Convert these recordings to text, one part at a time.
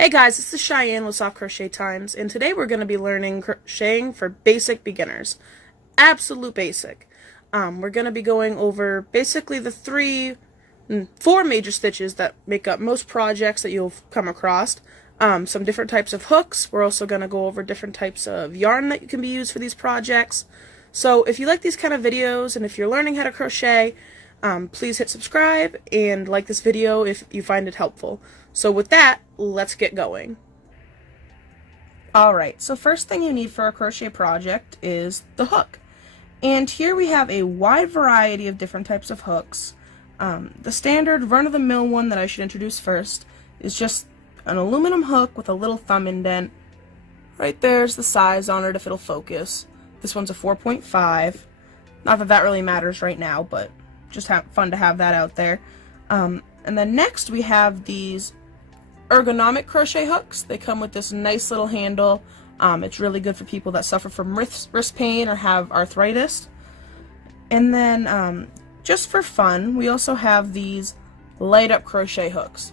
Hey guys, this is Cheyenne with Soft Crochet Times, and today we're going to be learning crocheting for basic beginners. Absolute basic. We're going to be going over basically the four major stitches that make up most projects that you'll come across. Some different types of hooks. We're also going to go over different types of yarn that can be used for these projects. So if you like these kind of videos, and if you're learning how to crochet, please hit subscribe and like this video if you find it helpful. So with that, let's get going. Alright, so first thing you need for a crochet project is the hook. And here we have a wide variety of different types of hooks. The standard run-of-the-mill one that I should introduce first is just an aluminum hook with a little thumb indent. Right there's the size on it if it'll focus. This one's a 4.5. Not that that really matters right now, but just fun to have that out there. And then next we have these ergonomic crochet hooks. They come with this nice little handle. It's really good for people that suffer from wrist pain or have arthritis. And then just for fun, we also have these light up crochet hooks.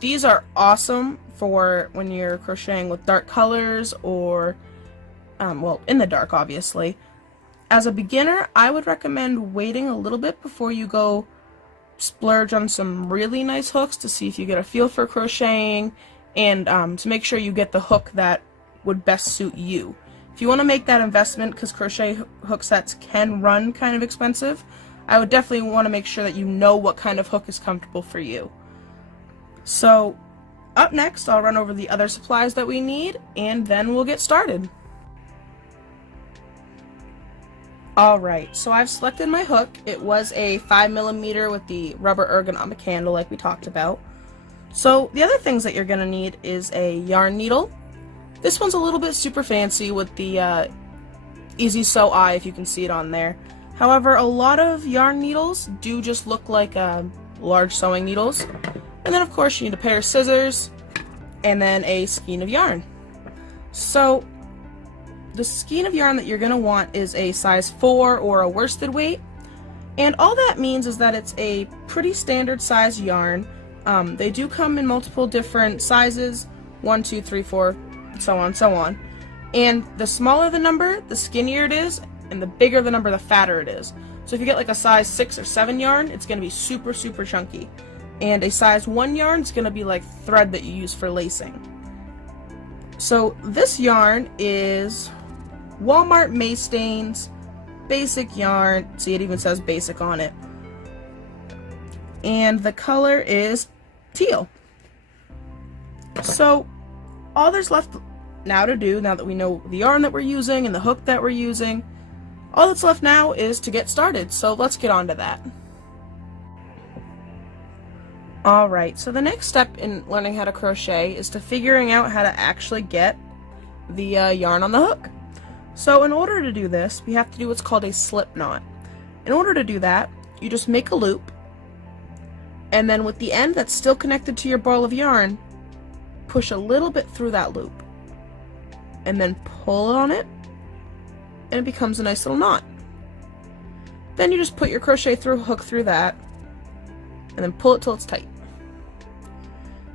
These are awesome for when you're crocheting with dark colors or well, in the dark obviously. As a beginner, I would recommend waiting a little bit before you go splurge on some really nice hooks to see if you get a feel for crocheting and to make sure you get the hook that would best suit you. If you want to make that investment, because crochet hook sets can run kind of expensive, I would definitely want to make sure that you know what kind of hook is comfortable for you. So up next, I'll run over the other supplies that we need and then we'll get started. Alright, so I've selected my hook. It was a 5mm with the rubber ergonomic handle like we talked about. So the other things that you're going to need is a yarn needle. This one's a little bit super fancy with the Easy Sew Eye, if you can see it on there. However, a lot of yarn needles do just look like large sewing needles. And then of course you need a pair of scissors and then a skein of yarn. So the skein of yarn that you're going to want is a size 4 or a worsted weight, and all that means is that it's a pretty standard size yarn. They do come in multiple different sizes, 1, 2, 3, 4, so on, and the smaller the number, the skinnier it is, and the bigger the number, the fatter it is. So if you get like a size 6 or 7 yarn, it's going to be super chunky, and a size 1 yarn is going to be like thread that you use for lacing. So this yarn is Walmart Maystains basic yarn. See, it even says basic on it. And the color is teal. So all there's left now to do, now that we know the yarn that we're using and the hook that we're using, all that's left now is to get started. So let's get on to that. Alright, so the next step in learning how to crochet is to figuring out how to actually get the yarn on the hook. So in order to do this, we have to do what's called a slip knot. In order to do that, you just make a loop, and then with the end that's still connected to your ball of yarn, push a little bit through that loop, and then pull on it, and it becomes a nice little knot. Then you just put your crochet hook through that, and then pull it till it's tight.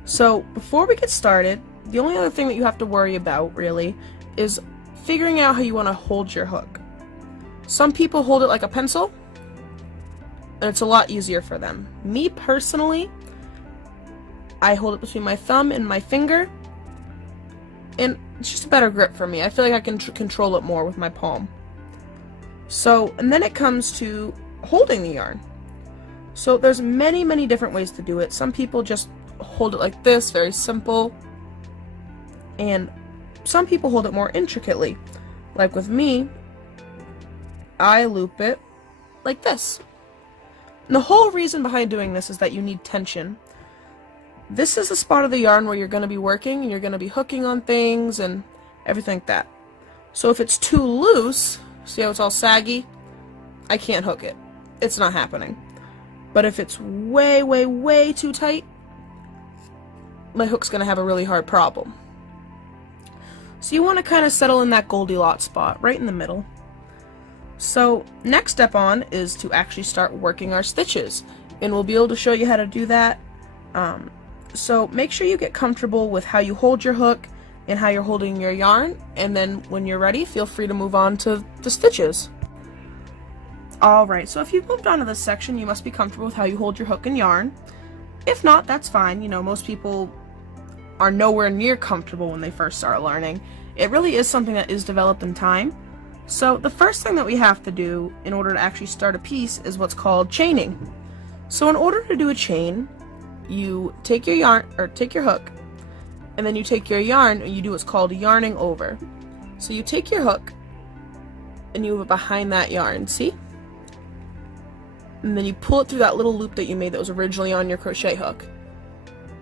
So before we get started, the only other thing that you have to worry about, really, is figuring out how you want to hold your hook. Some people hold it like a pencil, and it's a lot easier for them. Me personally, I hold it between my thumb and my finger, and it's just a better grip for me. I feel like I can control it more with my palm. So, and then it comes to holding the yarn. So there's many different ways to do it. Some people just hold it like this, very simple, and some people hold it more intricately. Like with me, I loop it like this. And the whole reason behind doing this is that you need tension. This is the spot of the yarn where you're going to be working and you're going to be hooking on things and everything like that. So if it's too loose, see how it's all saggy? I can't hook it. It's not happening. But if it's way too tight, my hook's going to have a really hard problem. So you want to kind of settle in that Goldilocks spot, right in the middle. So next step on is to actually start working our stitches, and we'll be able to show you how to do that So make sure you get comfortable with how you hold your hook and how you're holding your yarn, and then when you're ready, feel free to move on to the stitches. Alright, so if you've moved on to this section, you must be comfortable with how you hold your hook and yarn. If not, that's fine. You know, most people are nowhere near comfortable when they first start learning. It really is something that is developed in time. So the first thing that we have to do in order to actually start a piece is what's called chaining. So in order to do a chain, you take your yarn, or take your hook, and then you take your yarn and you do what's called yarning over. So you take your hook and you move it behind that yarn, see? And then you pull it through that little loop that you made that was originally on your crochet hook.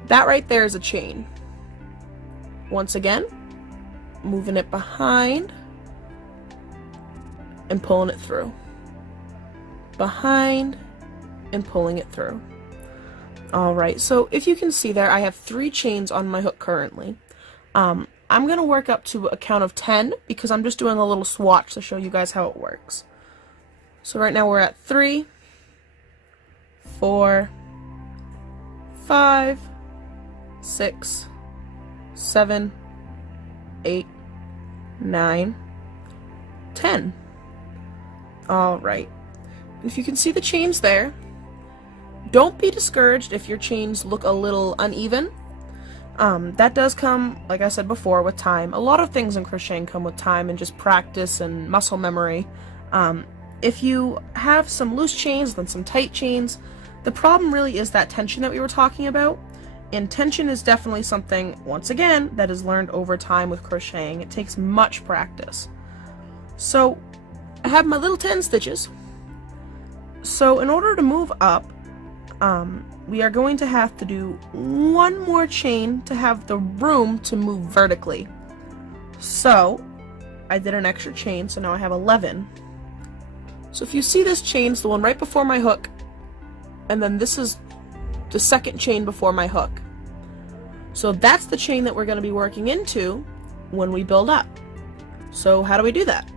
That right there is a chain. Once again, moving it behind and pulling it through. Behind and pulling it through. Alright, so if you can see there, I have 3 chains on my hook currently. I'm going to work up to a count of 10 because I'm just doing a little swatch to show you guys how it works. So right now we're at 3, 4, 5, 6, 7, 8, 9, 10. Alright, if you can see the chains there, don't be discouraged if your chains look a little uneven. That does come, like I said before, with time. A lot of things in crocheting come with time and just practice and muscle memory. If you have some loose chains and some tight chains, the problem really is that tension that we were talking about. And tension is definitely something, once again, that is learned over time with crocheting. It takes much practice. So, I have my little 10 stitches. So, in order to move up, we are going to have to do one more chain to have the room to move vertically. So, I did an extra chain, so now I have 11. So if you see this chain, it's the one right before my hook, and then this is the second chain before my hook. So that's the chain that we're going to be working into when we build up. So how do we do that?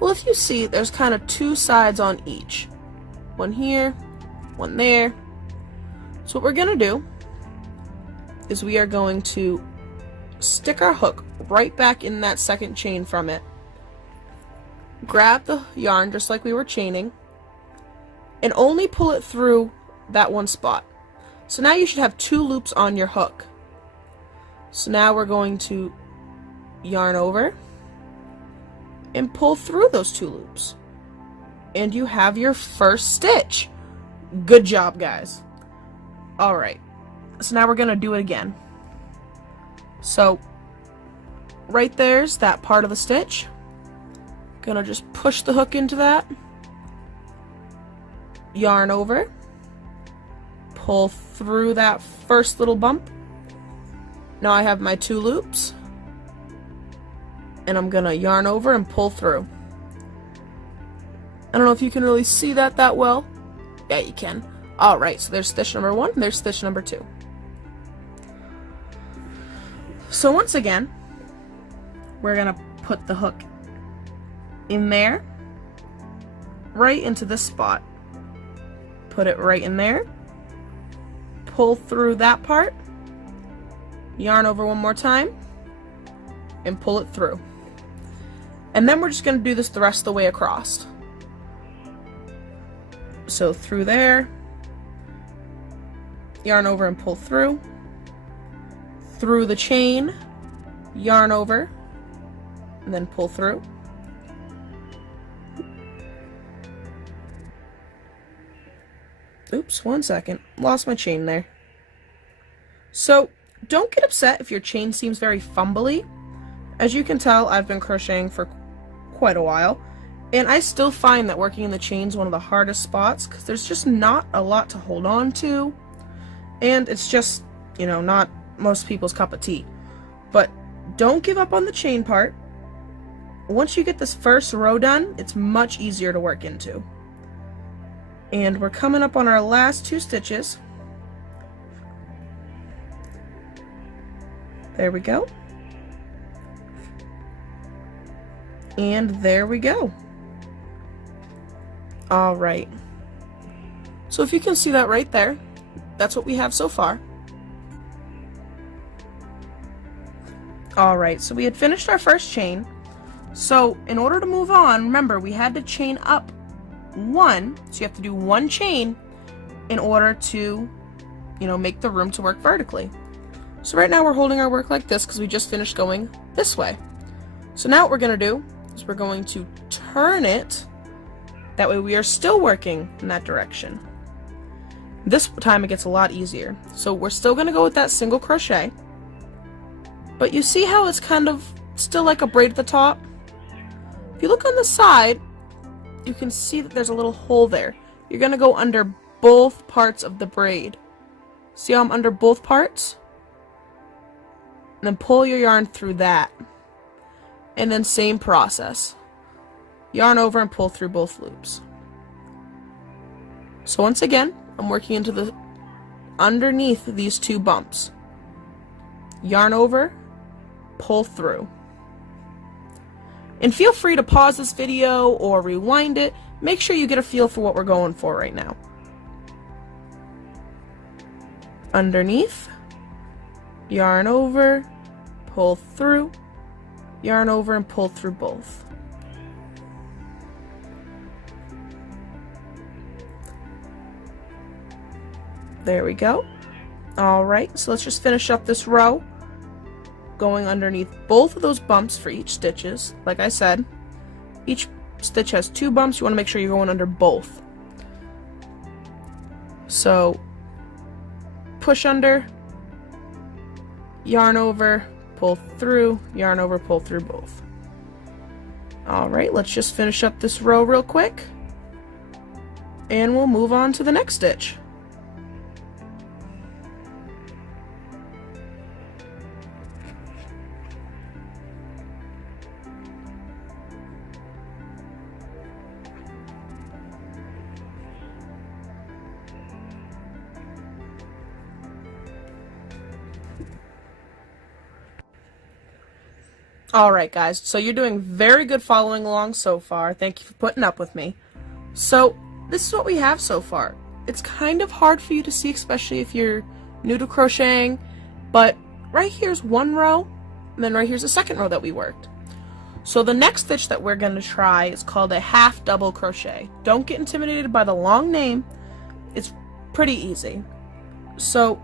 Well, if you see, there's kind of 2 sides on each. One here, one there. So what we're going to do is we are going to stick our hook right back in that second chain from it. Grab the yarn just like we were chaining and only pull it through that one spot. So now you should have 2 loops on your hook. So now we're going to yarn over and pull through those 2 loops. And you have your first stitch. Good job, guys. Alright, so now we're going to do it again. So, right there's that part of the stitch. Gonna just push the hook into that. Yarn over. Pull through that first little bump. Now I have my 2 loops. And I'm gonna yarn over and pull through. I don't know if you can really see that well. Yeah, you can. Alright, so there's stitch number 1, and there's stitch number 2. So once again, we're gonna put the hook in there, right into this spot. Put it right in there. Pull through that part. Yarn over one more time. And pull it through. And then we're just gonna do this the rest of the way across. So through there. Yarn over and pull through. Through the chain. Yarn over. And then pull through. Oops, one second. Lost my chain there. So, don't get upset if your chain seems very fumbly. As you can tell, I've been crocheting for quite a while, and I still find that working in the chain is one of the hardest spots because there's just not a lot to hold on to, and it's just, you know, not most people's cup of tea. But don't give up on the chain part. Once you get this first row done, it's much easier to work into. And we're coming up on our last 2 stitches. There we go. And there we go. Alright. So if you can see that right there, that's what we have so far. Alright, so we had finished our first chain. So in order to move on, remember we had to chain up one, so you have to do one chain in order to, make the room to work vertically. So right now we're holding our work like this because we just finished going this way. So now what we're going to do is we're going to turn it, that way we are still working in that direction. This time it gets a lot easier. So we're still going to go with that single crochet, but you see how it's kind of still like a braid at the top? If you look on the side, you can see that there's a little hole there. You're going to go under both parts of the braid. See how I'm under both parts? And then pull your yarn through that. And then same process. Yarn over and pull through both loops. So once again, I'm working into the underneath these two bumps. Yarn over, pull through. And feel free to pause this video or rewind it. Make sure you get a feel for what we're going for right now. Underneath, yarn over, pull through, yarn over and pull through both. There we go. Alright, so let's just finish up this row, going underneath both of those bumps for each stitches. Like I said, each stitch has two bumps. You want to make sure you're going under both. So push under, yarn over, pull through, yarn over, pull through both. Alright, let's just finish up this row real quick and we'll move on to the next stitch. Alright guys, so you're doing very good following along so far. Thank you for putting up with me. So this is what we have so far. It's kind of hard for you to see, especially if you're new to crocheting, but right here's one row, and then right here's the second row that we worked. So the next stitch that we're going to try is called a half double crochet. Don't get intimidated by the long name. It's pretty easy. So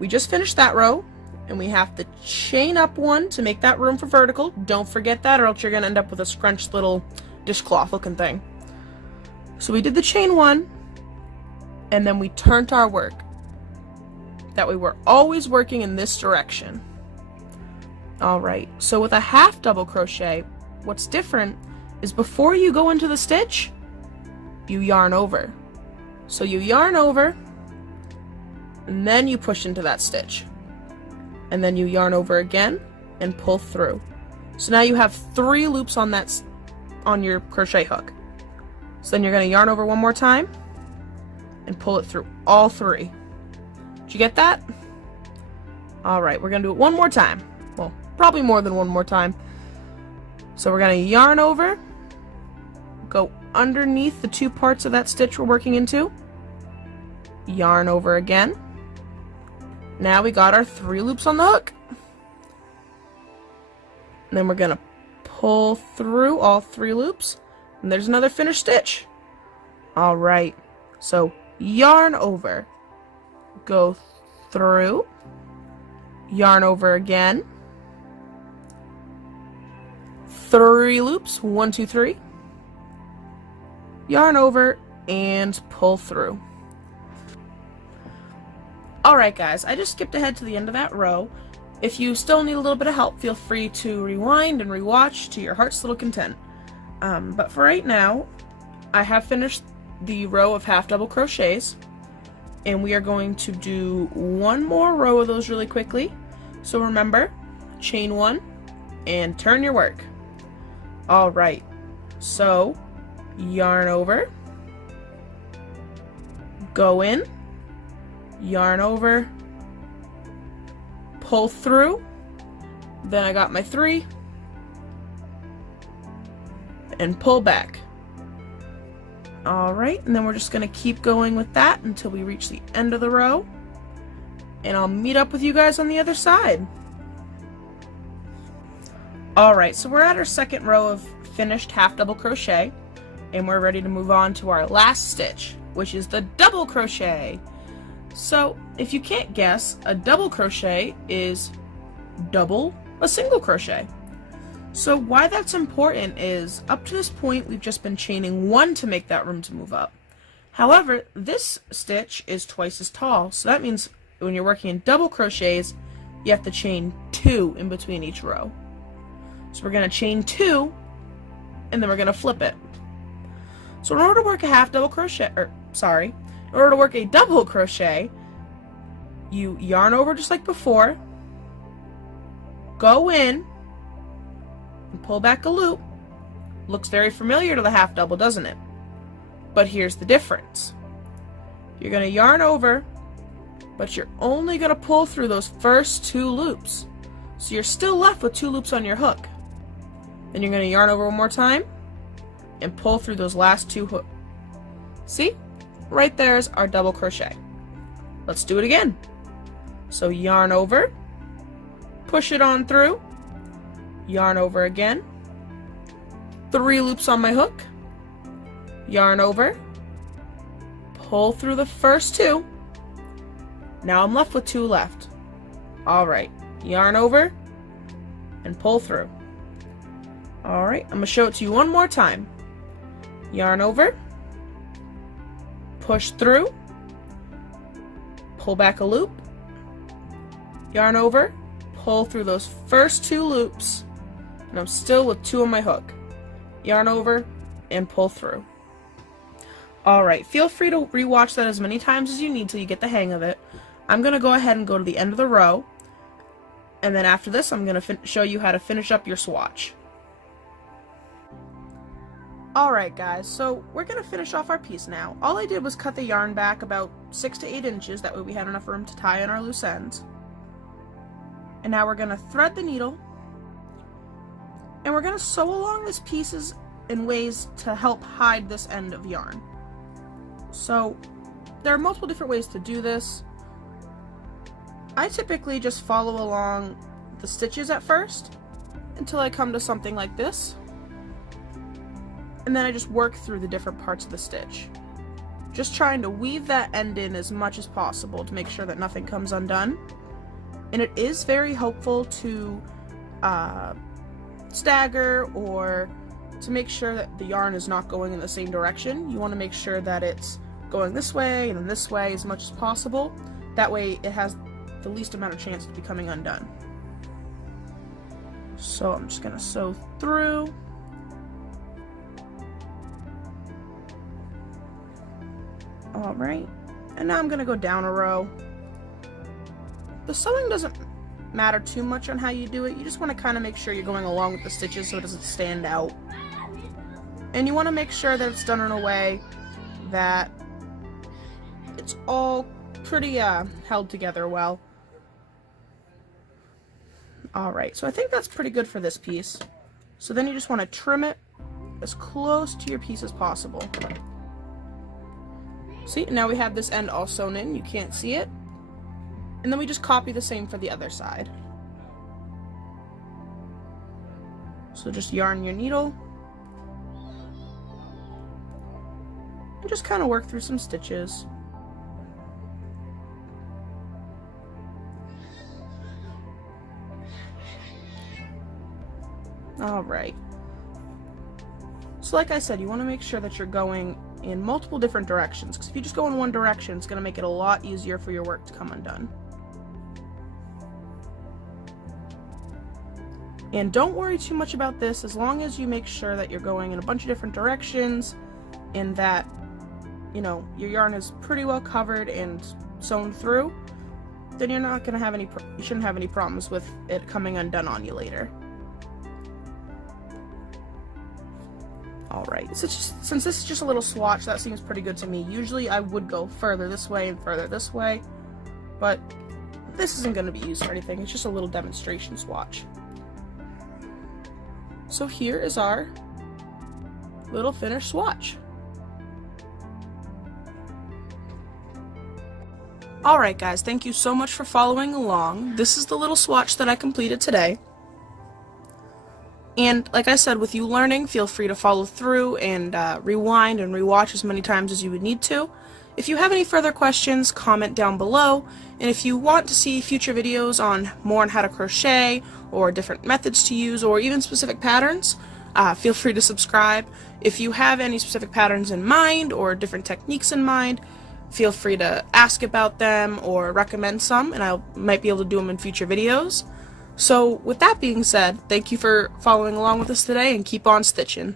we just finished that row, and we have to chain up one to make that room for vertical. Don't forget that, or else you're going to end up with a scrunched little dishcloth looking thing. So we did the chain one, and then we turned our work. That way we're always working in this direction. Alright, so with a half double crochet, what's different is before you go into the stitch, you yarn over. So you yarn over, and then you push into that stitch. And then you yarn over again and pull through. So now you have 3 loops on your crochet hook. So then you're going to yarn over one more time and pull it through all 3. Did you get that? Alright, we're going to do it one more time. Well, probably more than one more time. So we're going to yarn over, go underneath the 2 parts of that stitch we're working into, yarn over again. Now we got our 3 loops on the hook. And then we're going to pull through all 3 loops. And there's another finished stitch. Alright, so yarn over, go through, yarn over again, 3 loops, 1, 2, 3, yarn over, and pull through. Alright guys, I just skipped ahead to the end of that row. If you still need a little bit of help, feel free to rewind and rewatch to your heart's little content. But for right now, I have finished the row of half double crochets, and we are going to do one more row of those really quickly. So remember, chain 1 and turn your work. Alright, so yarn over, go in, yarn over, pull through, then I got my 3, and pull back. Alright, and then we're just going to keep going with that until we reach the end of the row, and I'll meet up with you guys on the other side. Alright, so we're at our second row of finished half double crochet, and we're ready to move on to our last stitch, which is the double crochet. So if you can't guess, a double crochet is double a single crochet. So why that's important is, up to this point we've just been chaining one to make that room to move up. However, this stitch is twice as tall, so that means when you're working in double crochets, you have to chain 2 in between each row. So we're going to chain 2, and then we're going to flip it. So in order to work a in order to work a double crochet, you yarn over just like before, go in, and pull back a loop. Looks very familiar to the half double, doesn't it? But here's the difference. You're going to yarn over, but you're only going to pull through those first 2 loops. So you're still left with 2 loops on your hook. Then you're going to yarn over one more time and pull through those last 2 hooks. See? Right there's our double crochet. Let's do it again. So yarn over, push it on through, yarn over again, 3 loops on my hook, yarn over, pull through the first 2. Now I'm left with 2 left. Alright, yarn over and pull through. Alright, I'm going to show it to you one more time. Yarn over, push through, pull back a loop, yarn over, pull through those first 2 loops, and I'm still with 2 on my hook. Yarn over and pull through. Alright, feel free to rewatch that as many times as you need till you get the hang of it. I'm going to go ahead and go to the end of the row, and then after this I'm going to show you how to finish up your swatch. Alright guys, so we're going to finish off our piece now. All I did was cut the yarn back about 6 to 8 inches, that way we had enough room to tie on our loose ends. And now we're going to thread the needle, and we're going to sew along these pieces in ways to help hide this end of yarn. So there are multiple different ways to do this. I typically just follow along the stitches at first until I come to something like this, and then I just work through the different parts of the stitch, just trying to weave that end in as much as possible to make sure that nothing comes undone. And it is very helpful to stagger, or to make sure that the yarn is not going in the same direction. You want to make sure that it's going this way and then this way as much as possible. That way it has the least amount of chance of becoming undone. So I'm just going to sew through. Alright, and now I'm going to go down a row. The sewing doesn't matter too much on how you do it. You just want to kind of make sure you're going along with the stitches so it doesn't stand out. And you want to make sure that it's done in a way that it's all pretty held together well. Alright, so I think that's pretty good for this piece. So then you just want to trim it as close to your piece as possible. See, now we have this end all sewn in, you can't see it. And then we just copy the same for the other side. So just yarn your needle, and just kind of work through some stitches. Alright. So like I said, you want to make sure that you're going in multiple different directions, because if you just go in one direction, it's going to make it a lot easier for your work to come undone. And don't worry too much about this, as long as you make sure that you're going in a bunch of different directions and that, you know, your yarn is pretty well covered and sewn through, then you're not going to have you shouldn't have any problems with it coming undone on you later. Alright, so since this is just a little swatch, that seems pretty good to me. Usually I would go further this way and further this way, but this isn't going to be used for anything. It's just a little demonstration swatch. So here is our little finished swatch. Alright guys, thank you so much for following along. This is the little swatch that I completed today. And like I said, with you learning, feel free to follow through and rewind and rewatch as many times as you would need to. If you have any further questions, comment down below. And if you want to see future videos on more on how to crochet, or different methods to use, or even specific patterns, feel free to subscribe. If you have any specific patterns in mind, or different techniques in mind, feel free to ask about them or recommend some, and I might be able to do them in future videos. So with that being said, thank you for following along with us today, and keep on stitching.